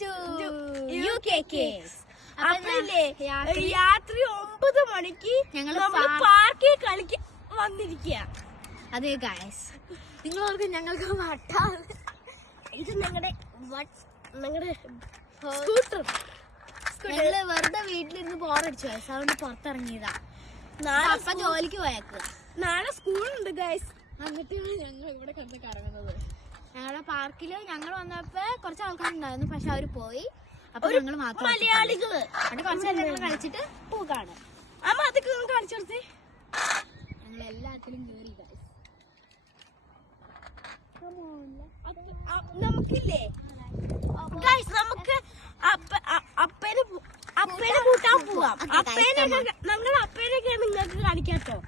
to UKKs. അപ്പല്ലേ രാത്രി 9 മണിക്ക് ഞങ്ങൾ പാർക്കിൽ കളിക്കാൻ വന്നിരിക്കുക. അതെ ഗൈസ്, നിങ്ങളോർക്ക് ഞങ്ങൾക്ക് വട്ടാണ്. ഇത് ഞങ്ങളുടെ സ്കൂട്ടർ. ഞങ്ങള് വെറുതെ വീട്ടിലിരുന്ന് ബോറടിച്ചു ഗൈസ്, അതുകൊണ്ട് പുറത്തിറങ്ങിയതാ. അപ്പ ജോലിക്ക് പോയേക്ക്. നാളെ സ്കൂളുണ്ട് ഗൈസ്. എന്നിട്ടാണ് ഞങ്ങൾ ഇവിടെ കണ്ട് കറങ്ങുന്നത്. ഞങ്ങളുടെ പാർക്കില് ഞങ്ങൾ വന്നപ്പോ കുറച്ച് ആൾക്കാരുണ്ടായിരുന്നു, പക്ഷെ അവര് പോയി. അപ്പൊ ഞങ്ങൾ മാത്രം മലയാളികള് അവിടെ കുറച്ച് നേരം കളിച്ചിട്ട് പോകാണ്. അമ്മ അതൊക്കെ കാണിച്ചു കൊടുത്തേ. ഞങ്ങൾ എല്ലാത്തിലും കേറി ഗൈസ്. നമുക്കില്ലേ ഗൈസ്, നമുക്ക് അപ്പേനെ കൂട്ടാൻ പോവാം. ഞങ്ങൾ അപ്പേനൊക്കെ നിങ്ങൾക്ക് കാണിക്കാട്ടോ.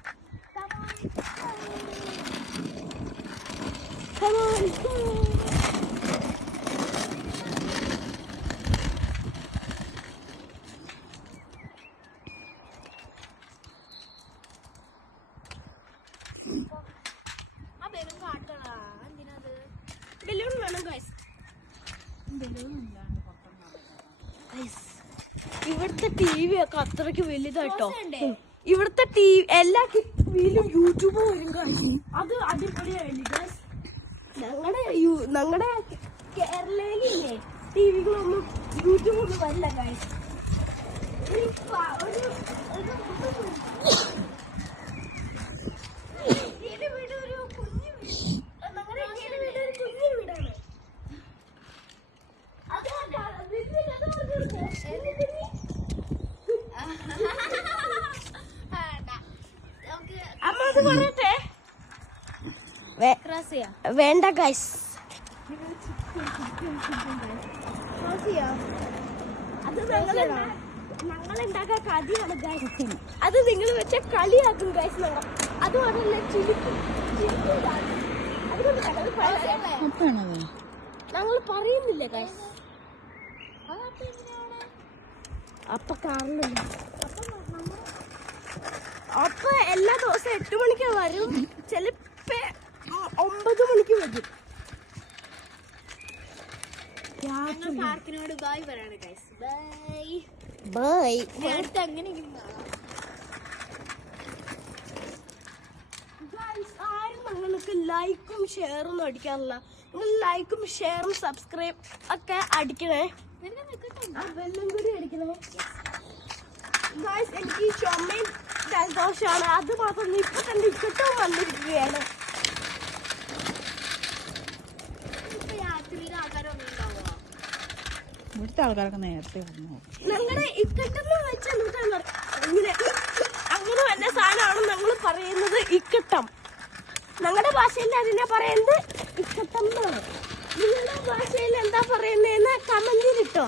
ബലൂൺ വേണം ഗൈസ്. ഇവിടുത്തെ TV ഒക്കെ അത്രയ്ക്ക് വലുതാട്ടോ. ഇവിടുത്തെ എല്ലാ ടിവിയിലും യൂട്യൂബ് വരും ഗൈസ്. അത് അടിപൊളിയായി ഗൈസ്. ഞങ്ങളുടെ കേരളയിലില്ലേ ടിവികളൊന്നും യൂട്യൂബ് ഒന്നും വരില്ല ഗൈസ്. വേണ്ട ഗൈസ്, അത് ഞങ്ങളുണ്ടാക്കാൻ കഥയാണ് ഗൈസ്. അത് നിങ്ങൾ വെച്ച കളിയാക്കും ഗൈസ്. അത് പറഞ്ഞ ഞങ്ങൾ പറയുന്നില്ല ഗൈസ്. അപ്പൊ കാറില്ല. അപ്പൊ എല്ലാ ദിവസവും 8 മണിക്ക് വരും, ചിലപ്പോ 9 മണിക്ക് വരും. പാർക്കിനോട് ബൈ പറയാണ് ഗൈസ്. Bye bye. അടുത്ത് അങ്ങനെ ആരും നിങ്ങൾക്ക് ലൈക്കും ഷെയറും അടിക്കാറില്ല. നിങ്ങൾ ലൈക്കും ഷെയറും സബ്സ്ക്രൈബ് ഒക്കെ അടിക്കണേ. വെള്ളം കൂടി അടിക്കണേ ഗൈസ്. എനിക്ക് ചുമയും ജലദോഷമാണ്. അത് മാത്രം ഇപ്പൊ തന്നെ ഇക്കട്ടും വന്നിരിക്കുകയാണ്. ഇവിടുത്തെ ആൾക്കാരൊക്കെ നേരത്തെ ഞങ്ങളുടെ ഇക്കട്ടെന്ന് വെച്ചാൽ ഇങ്ങനെ അങ്ങനെ വന്ന സാധനമാണ് ഞങ്ങൾ പറയുന്നത് ഇക്കട്ടം. ഞങ്ങളുടെ ഭാഷയിൽ അതിനെ പറയുന്നത് ഇക്കട്ടം എന്നാണ്. നിങ്ങളുടെ ഭാഷയിൽ എന്താ പറയുന്നതെന്ന് കമന്റിലിട്ടോ.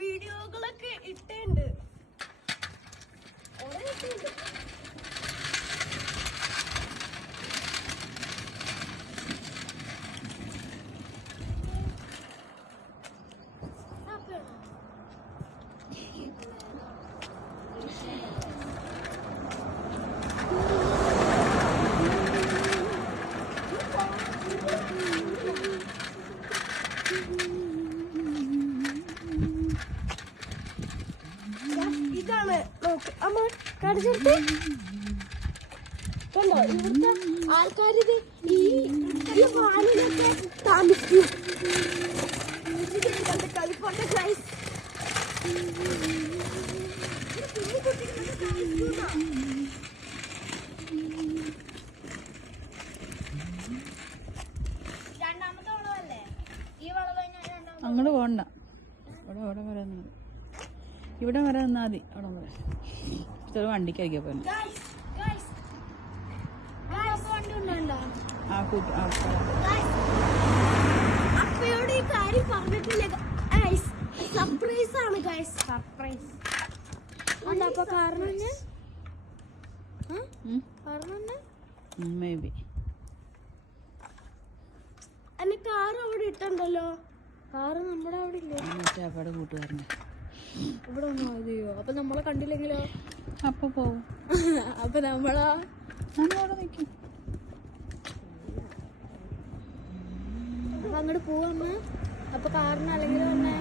വീഡിയോകളൊക്കെ ഇട്ടുണ്ട്. ഇതാണ് അമ്മ കടിച്ചെടുത്ത് കണ്ടോ. ഇവിടുത്തെ ആൾക്കാരിത് ഈ പാലിലൊക്കെ താമസിക്കും. കളിപ്പോട്ടെ ഗൈസ്. രണ്ടാമത്തെ വളവല്ലേ ഈ വളവ്? അങ്ങോട്ട് പോകണ്ട, ഇവിടെ വരെ നിന്നാ മതി. അവിടെ വരെ ചെറു വണ്ടിക്കായിരിക്കും പോലെ അപ്പയോട് ഈ കാര്യം പറഞ്ഞിട്ടില്ല. സർപ്രൈസ് ആണ് ഗൈസ്, സർപ്രൈസ്. അപ്പൊ കാരണം മേ ബി എന്നിട്ട് കാർ അവിടെ ഇട്ടുണ്ടല്ലോ. കാറ് നമ്മുടെ അവിടെ ഇല്ലേ? മറ്റേ അപ്പയുടെ കൂട്ടുകാരൻ്റെ. ഇവിടെ ഒന്നും അതെയോ? അപ്പൊ നമ്മളെ കണ്ടില്ലെങ്കിലോ? അപ്പൊ പോവും. അപ്പൊ നമ്മളോ? നമ്മളവിടെ നിൽക്കും. അപ്പൊ അങ്ങോട്ട് പോവമ്മ. അപ്പൊ കാറിന് അല്ലെങ്കിൽ വന്നേ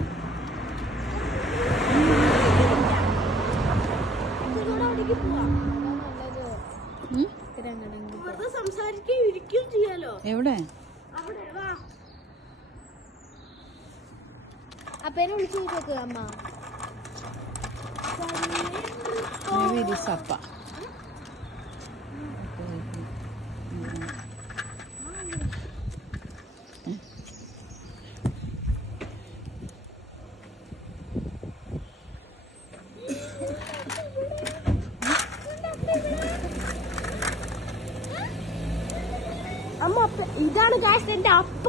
അവിടേക്ക് പോവാം. നല്ലത്. ഉം? വെറുതെ സംസാരിക്കുകയും ഇരിക്കുകയും ചെയ്യാലോ. എവിടെ? അവിടെ വാ. അപ്പേനെ വിളിച്ചു നോക്ക് അമ്മ. Maybe it is Appa. അമ്മ ഇതാണ് ഗായ്സ് എന്റെ അപ്പ.